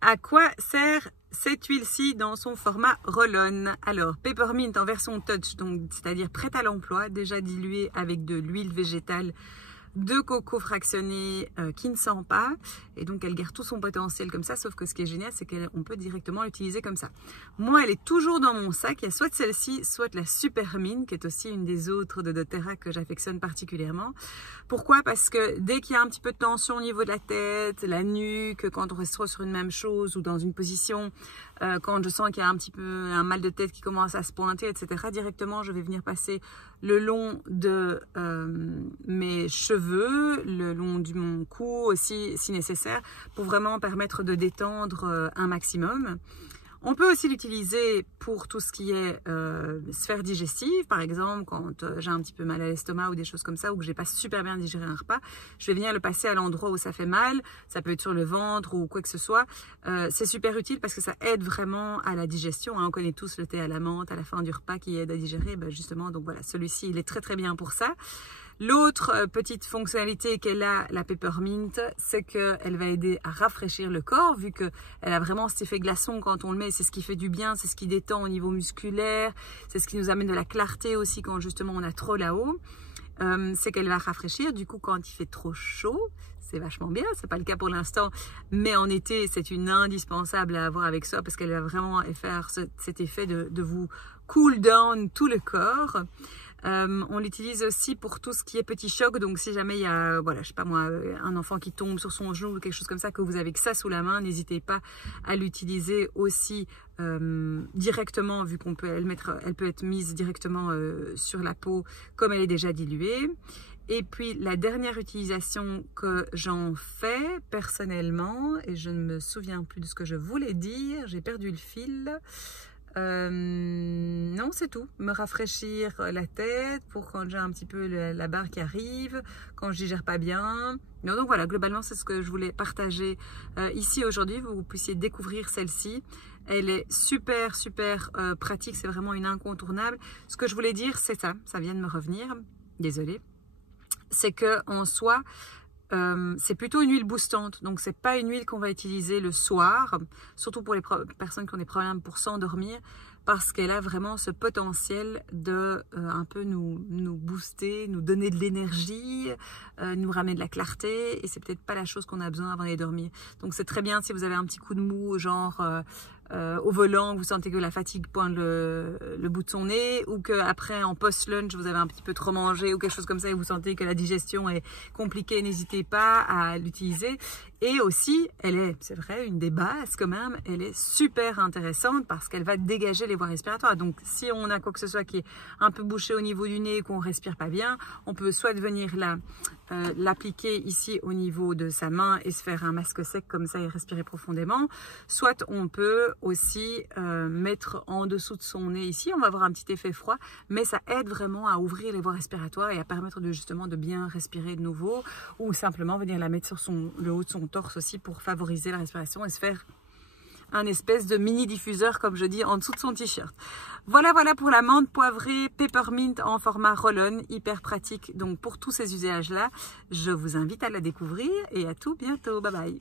À quoi sert cette huile-ci dans son format roll-on? Alors, Peppermint en version touch, donc c'est-à-dire prête à l'emploi, déjà diluée avec de l'huile végétale de coco fractionné qui ne sent pas, et donc elle garde tout son potentiel comme ça, sauf que ce qui est génial, c'est qu'on peut directement l'utiliser comme ça. Moi, elle est toujours dans mon sac. Il y a soit celle-ci, soit la Supermint, qui est aussi une des autres de doTERRA que j'affectionne particulièrement. Pourquoi? Parce que dès qu'il y a un petit peu de tension au niveau de la tête, la nuque, quand on reste trop sur une même chose ou dans une position, quand je sens qu'il y a un petit peu un mal de tête qui commence à se pointer, etc., directement, je vais venir passer le long de mes cheveux, le long de mon cou aussi, si nécessaire, pour vraiment permettre de détendre un maximum. On peut aussi l'utiliser pour tout ce qui est sphère digestive, par exemple quand j'ai un petit peu mal à l'estomac ou des choses comme ça, ou que j'ai pas super bien digéré un repas, je vais venir le passer à l'endroit où ça fait mal, ça peut être sur le ventre ou quoi que ce soit. C'est super utile parce que ça aide vraiment à la digestion, hein. On connaît tous le thé à la menthe à la fin du repas qui aide à digérer, ben justement, donc voilà, celui-ci il est très très bien pour ça. L'autre petite fonctionnalité qu'elle a, la Peppermint, c'est qu'elle va aider à rafraîchir le corps, vu qu'elle a vraiment cet effet glaçon quand on le met. C'est ce qui fait du bien, c'est ce qui détend au niveau musculaire, c'est ce qui nous amène de la clarté aussi quand justement on a trop là-haut. C'est qu'elle va rafraîchir. Du coup, quand il fait trop chaud, c'est vachement bien. C'est pas le cas pour l'instant, mais en été, c'est une indispensable à avoir avec soi parce qu'elle va vraiment faire cet effet de vous cool down tout le corps. On l'utilise aussi pour tout ce qui est petit choc, donc si jamais il y a, voilà, je sais pas moi, un enfant qui tombe sur son genou ou quelque chose comme ça, que vous avez que ça sous la main, n'hésitez pas à l'utiliser aussi directement, vu qu'on peut elle peut être mise directement sur la peau comme elle est déjà diluée. Et puis la dernière utilisation que j'en fais personnellement, et je ne me souviens plus de ce que je voulais dire, j'ai perdu le fil. Non, c'est tout. Me rafraîchir la tête pour quand j'ai un petit peu la barre qui arrive, quand je digère pas bien. Non, donc voilà, globalement, c'est ce que je voulais partager ici aujourd'hui. Vous puissiez découvrir celle-ci. Elle est super, super pratique. C'est vraiment une incontournable. Ce que je voulais dire, c'est ça. Ça vient de me revenir. Désolée. C'est que en soi, c'est plutôt une huile boostante, donc c'est pas une huile qu'on va utiliser le soir, surtout pour les personnes qui ont des problèmes pour s'endormir, parce qu'elle a vraiment ce potentiel de un peu nous booster, nous donner de l'énergie, nous ramener de la clarté, et c'est peut-être pas la chose qu'on a besoin avant d'aller dormir. Donc c'est très bien si vous avez un petit coup de mou, genre au volant, vous sentez que la fatigue pointe le bout de son nez, ou qu'après en post-lunch vous avez un petit peu trop mangé ou quelque chose comme ça et vous sentez que la digestion est compliquée, n'hésitez pas à l'utiliser. Et aussi, elle est, c'est vrai, une des bases quand même, elle est super intéressante parce qu'elle va dégager les voies respiratoires. Donc si on a quoi que ce soit qui est un peu bouché au niveau du nez, qu'on respire pas bien, on peut soit venir l'appliquer ici au niveau de sa main et se faire un masque sec comme ça et respirer profondément, soit on peut aussi mettre en dessous de son nez ici, on va avoir un petit effet froid, mais ça aide vraiment à ouvrir les voies respiratoires et à permettre justement de bien respirer de nouveau, ou simplement venir la mettre sur le haut de son torse aussi pour favoriser la respiration et se faire un espèce de mini diffuseur, comme je dis, en dessous de son t-shirt. Voilà pour la menthe poivrée Peppermint en format roll-on, hyper pratique. Donc pour tous ces usages-là, je vous invite à la découvrir et à tout bientôt. Bye bye.